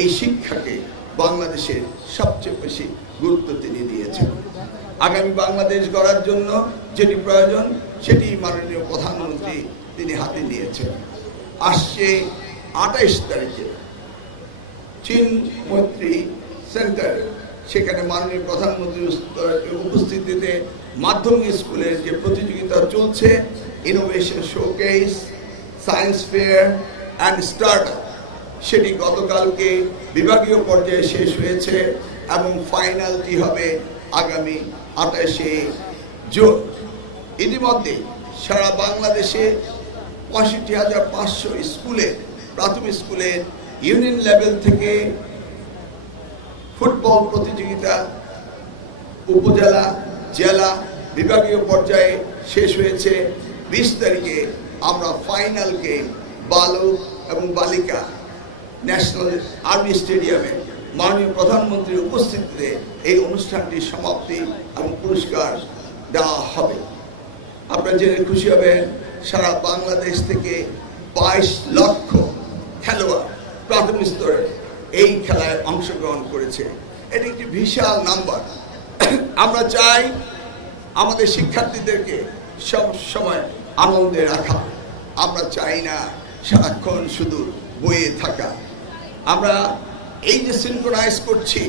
এই শিক্ষাকে বাংলাদেশের সবচেয়ে বেশি গুরুত্ব তিনি দিয়েছেন। আগামী বাংলাদেশ গড়ার জন্য যেটি প্রয়োজন সেটি মাননীয় প্রধানমন্ত্রী তিনি হাতে নিয়েছেন। আসছে 28 তারিখে চীন মৈত্রী সেন্টার, সেখানে মাননীয় প্রধানমন্ত্রীর উপস্থিতিতে মাধ্যমিক স্কুলের যে প্রতিযোগিতা চলছে, innovation showcase, science fair and startup, সেটি গতকালকে বিভাগীয় পর্যায়ে শেষ হয়েছে এবং ফাইনালটি হবে আগামী 28শে জুন। ইতিমধ্যে সারা বাংলাদেশে 65,500 স্কুলে, প্রাথমিক স্কুলের ইউনিয়ন লেভেল থেকে ফুটবল প্রতিযোগিতা উপজেলা, জেলা, বিভাগীয় পর্যায়ে শেষ হয়েছে। 20 তারিখে আমরা ফাইনাল গেম বালক এবং বালিকা ন্যাশনাল আর্মি স্টেডিয়ামে মাননীয় প্রধানমন্ত্রীর উপস্থিতিতে এই অনুষ্ঠানটির সমাপ্তি এবং পুরস্কার দেওয়া হবে। আপনারা জেনে খুশি হবেন, সারা বাংলাদেশ থেকে 22 লক্ষ খেলোয়াড় প্রাথমিক স্তরে এই খেলায় অংশগ্রহণ করেছে। এটি একটি বিশাল নাম্বার। আমরা চাই আমাদের শিক্ষার্থীদেরকে সব সময় আনন্দে রাখা। আমরা চাই না সারাক্ষণ শুধু বইয়ে থাকা। আমরা এই যে সিনক্রোনাইজ করছি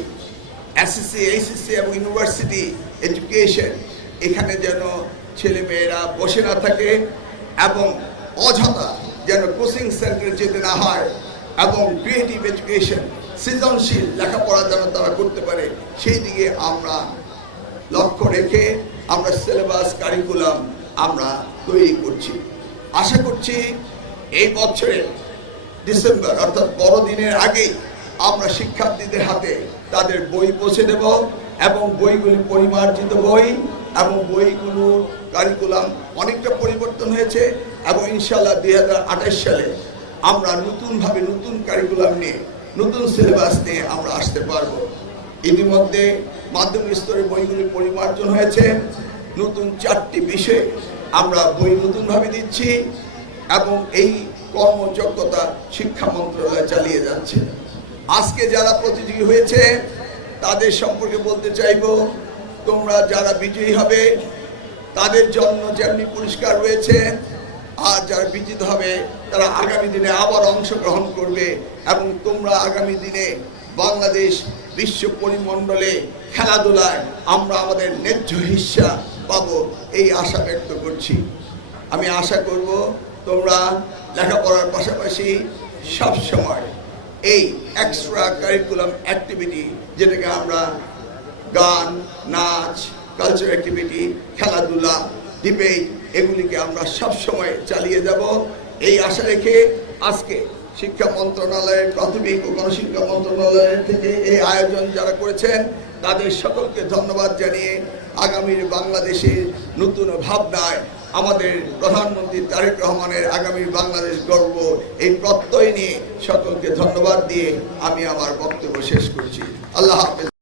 এসএসসি, এইচএসসি এবং ইউনিভার্সিটি এডুকেশন, এখানে যেন ছেলেমেয়েরা বসে না থাকে এবং অযথা যেন কোচিং সেন্টারে যেতে না হয় এবং ক্রিয়েটিভ এডুকেশন, সৃজনশীল লেখাপড়া যেন তারা করতে পারে, সেই দিকে আমরা লক্ষ্য রেখে আমরা সিলেবাস, কারিকুলাম আমরা তৈরি করছি। আশা করছি এই বছরের ডিসেম্বর অর্থাৎ বড়দিনের আগেই আমরা শিক্ষার্থীদের হাতে তাদের বই পৌঁছে দেব এবং বইগুলি পরিমার্জিত বই এবং বইগুলো কারিকুলাম অনেকটা পরিবর্তন হয়েছে এবং ইনশাআল্লাহ 2028 সালে আমরা নতুনভাবে নতুন কারিকুলাম নিয়ে, নতুন সিলেবাস নিয়ে আমরা আসতে পারবো। ইতিমধ্যে মাধ্যমিক স্তরে বইগুলি পরিমার্জন হয়েছে, নতুন 4টি বিষয়ে আমরা বই নতুনভাবে দিচ্ছি এবং এই কর্মযোগ্যতা শিক্ষা মন্ত্রণালয় চালিয়ে যাচ্ছে। আজকে যারা প্রতিযোগী হয়েছে তাদের সম্পর্কে বলতে চাইব, তোমরা যারা বিজয়ী হবে তাদের জন্য যেমনি পুরস্কার রয়েছে, আর যারা বিজিত হবে তারা আগামী দিনে আবার অংশগ্রহণ করবে এবং তোমরা আগামী দিনে বাংলাদেশ বিশ্ব পরিমণ্ডলে খেলাধুলায় আমরা আমাদের ন্যায্য হিস্সা পাবো, এই আশা ব্যক্ত করছি। আমি আশা করব তোমরা লেখাপড়ার পাশাপাশি সব সময় এই এক্সট্রা কারিকুলাম অ্যাক্টিভিটি, যেটাকে আমরা গান, নাচ, কালচার অ্যাক্টিভিটি, খেলাধুলা, ডিবেট, এগুলিকে আমরা সব সময় চালিয়ে যাব এই আশা রেখে আজকে শিক্ষা মন্ত্রণালয়ের, প্রাথমিক ও গণশিক্ষা মন্ত্রণালয়ের থেকে এই আয়োজন যারা করেছেন তাদের সকলকে ধন্যবাদ জানিয়ে আগামীর বাংলাদেশের নতুন ভাবনায় আমাদের প্রধানমন্ত্রী তারেক রহমানের আগামীর বাংলাদেশ গর্ব, এই প্রত্যয় নিয়ে সকলকে ধন্যবাদ দিয়ে আমি আমার বক্তব্য শেষ করছি। আল্লাহ হাফেজ।